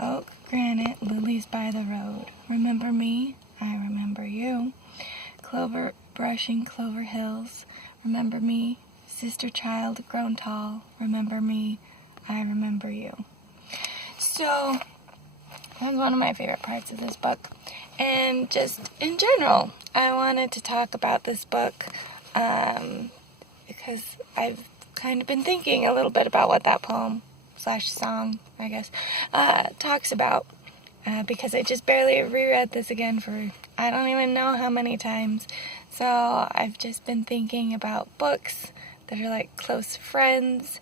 oak, granite, lilies by the road. Remember me? I remember you. Clover brushing clover hills. Remember me? Sister child grown tall. Remember me? I remember you. So, that's one of my favorite parts of this book. And just in general, I wanted to talk about this book because I've kind of been thinking a little bit about what that poem / song, I guess, talks about. Because I just barely reread this again for I don't even know how many times. So I've just been thinking about books that are like close friends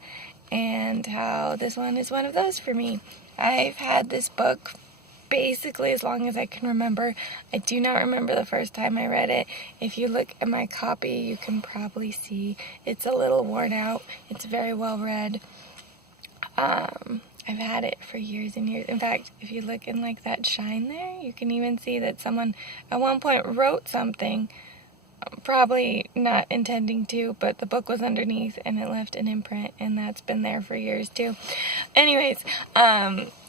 and how this one is one of those for me. I've had this book basically as long as I can remember. I do not remember the first time I read it. If you look at my copy, you can probably see it's a little worn out. It's very well read. I've had it for years and years. In fact, if you look in like that shine there, you can even see that someone at one point wrote something, probably not intending to, but the book was underneath and it left an imprint, and that's been there for years too. Anyways,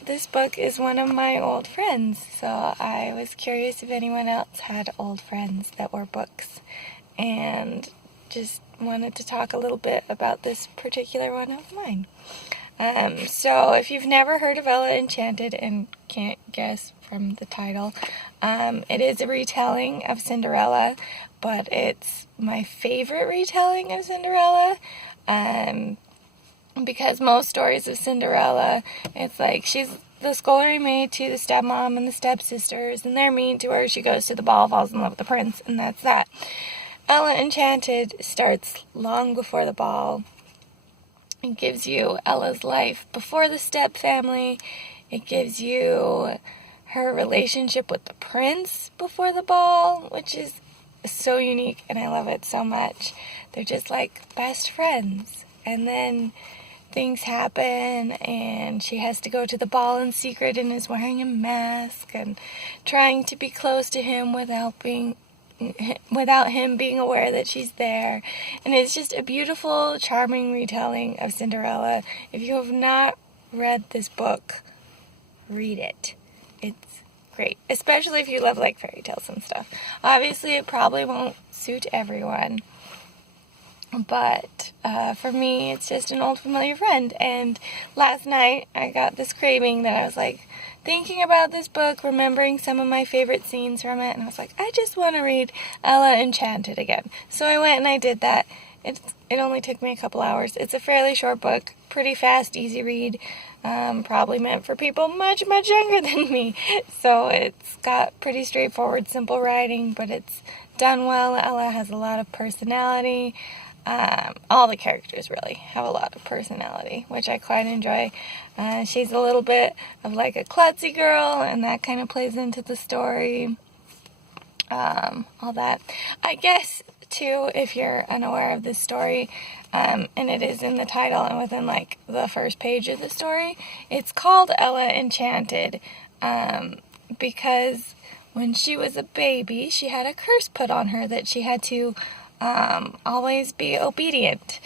this book is one of my old friends, so I was curious if anyone else had old friends that were books, and just wanted to talk a little bit about this particular one of mine. So if you've never heard of Ella Enchanted and can't guess from the title, it is a retelling of Cinderella, but it's my favorite retelling of Cinderella, because most stories of Cinderella, it's like she's the scullery maid to the stepmom and the stepsisters, and they're mean to her. She goes to the ball, falls in love with the prince, and that's that. Ella Enchanted starts long before the ball. It gives you Ella's life before the step family. It gives you her relationship with the prince before the ball, which is so unique, and I love it so much. They're just like best friends. And then things happen, and she has to go to the ball in secret and is wearing a mask and trying to be close to him without him being aware that she's there. And it's just a beautiful, charming retelling of Cinderella. If you have not read this book, read it. It's great, especially if you love like fairy tales and stuff. Obviously, it probably won't suit everyone, but for me, it's just an old familiar friend. And last night, I got this craving that I was like, thinking about this book, remembering some of my favorite scenes from it, and I was like, I just want to read Ella Enchanted again. So I went and I did that. It only took me a couple hours. It's a fairly short book, pretty fast, easy read, probably meant for people much, much younger than me. So it's got pretty straightforward, simple writing, but it's done well. Ella has a lot of personality. All the characters really have a lot of personality, which I quite enjoy. She's a little bit of like a klutzy girl, and that kind of plays into the story. All that. I guess, too, if you're unaware of this story, and it is in the title and within like the first page of the story, it's called Ella Enchanted, because when she was a baby, she had a curse put on her that she had to always be obedient.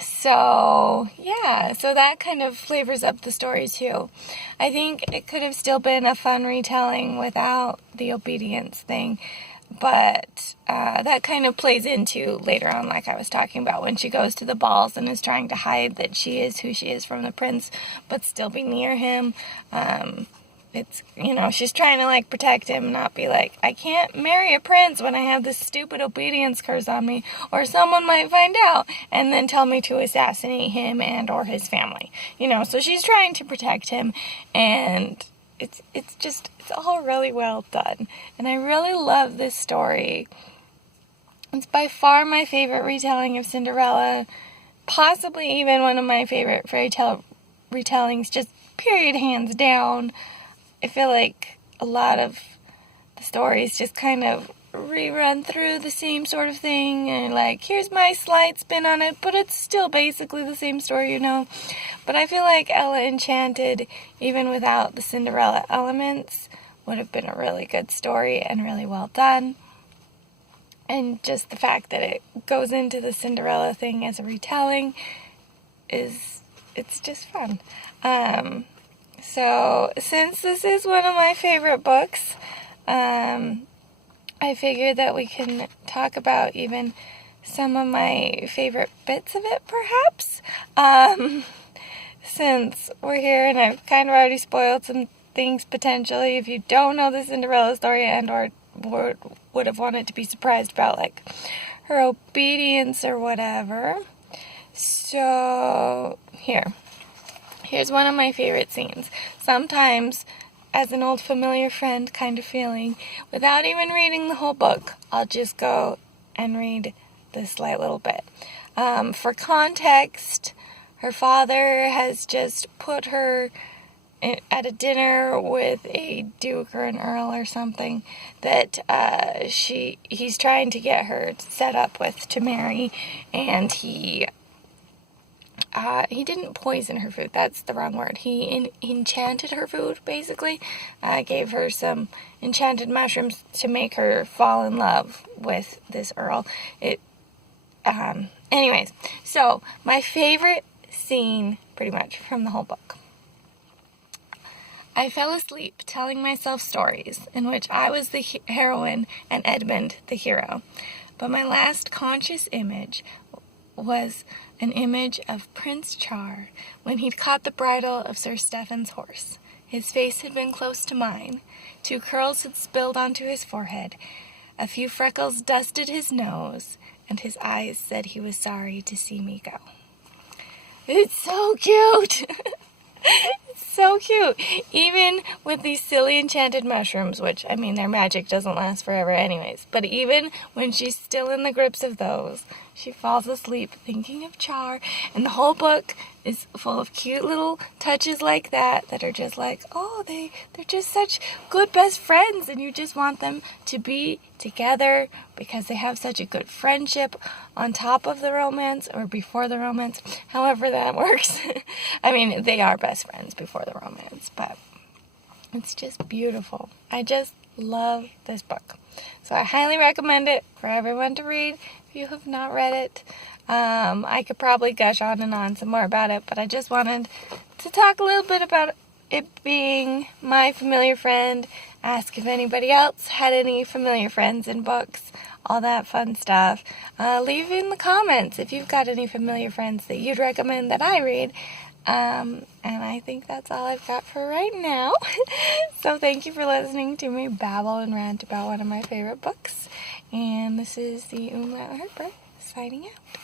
So that kind of flavors up the story too. I think it could have still been a fun retelling without the obedience thing, but that kind of plays into later on, like I was talking about, when she goes to the balls and is trying to hide that she is who she is from the prince, but still be near him. It's, she's trying to, like, protect him, not be like, I can't marry a prince when I have this stupid obedience curse on me, or someone might find out and then tell me to assassinate him and or his family. So she's trying to protect him, and it's all really well done. And I really love this story. It's by far my favorite retelling of Cinderella, possibly even one of my favorite fairy tale retellings, just period, hands down. I feel like a lot of the stories just kind of rerun through the same sort of thing, and like, here's my slight spin on it, but it's still basically the same story, But I feel like Ella Enchanted, even without the Cinderella elements, would have been a really good story and really well done. And just the fact that it goes into the Cinderella thing as a retelling it's just fun. So, since this is one of my favorite books, I figured that we can talk about even some of my favorite bits of it, perhaps. Since we're here and I've kind of already spoiled some things potentially. If you don't know the Cinderella story and or would have wanted to be surprised about, like, her obedience or whatever. So, here's one of my favorite scenes. Sometimes, as an old familiar friend kind of feeling, without even reading the whole book, I'll just go and read this slight little bit. For context, her father has just put her at a dinner with a duke or an earl or something that he's trying to get her set up with to marry, and he didn't poison her food. That's the wrong word. He enchanted her food, basically. Gave her some enchanted mushrooms to make her fall in love with this earl. Anyways, so my favorite scene, pretty much, from the whole book. I fell asleep telling myself stories in which I was the heroine and Edmund the hero. But my last conscious image was an image of Prince Char when he'd caught the bridle of Sir Stephen's horse. His face had been close to mine. 2 curls had spilled onto his forehead. A few freckles dusted his nose, and his eyes said he was sorry to see me go. It's so cute! It's so cute. Even with these silly enchanted mushrooms, which, I mean, their magic doesn't last forever anyways, but even when she's still in the grips of those, she falls asleep thinking of Char, and the whole book is full of cute little touches like that are just like, oh, they're just such good best friends, and you just want them to be together because they have such a good friendship on top of the romance or before the romance, however that works. I mean, they are best friends before the romance, but it's just beautiful. I just love this book. So I highly recommend it for everyone to read if you have not read it. I could probably gush on and on some more about it, but I just wanted to talk a little bit about it being my familiar friend, ask if anybody else had any familiar friends in books, all that fun stuff. Leave in the comments if you've got any familiar friends that you'd recommend that I read. And I think that's all I've got for right now. So thank you for listening to me babble and rant about one of my favorite books. And this is the Umlaut Heartbreak signing out.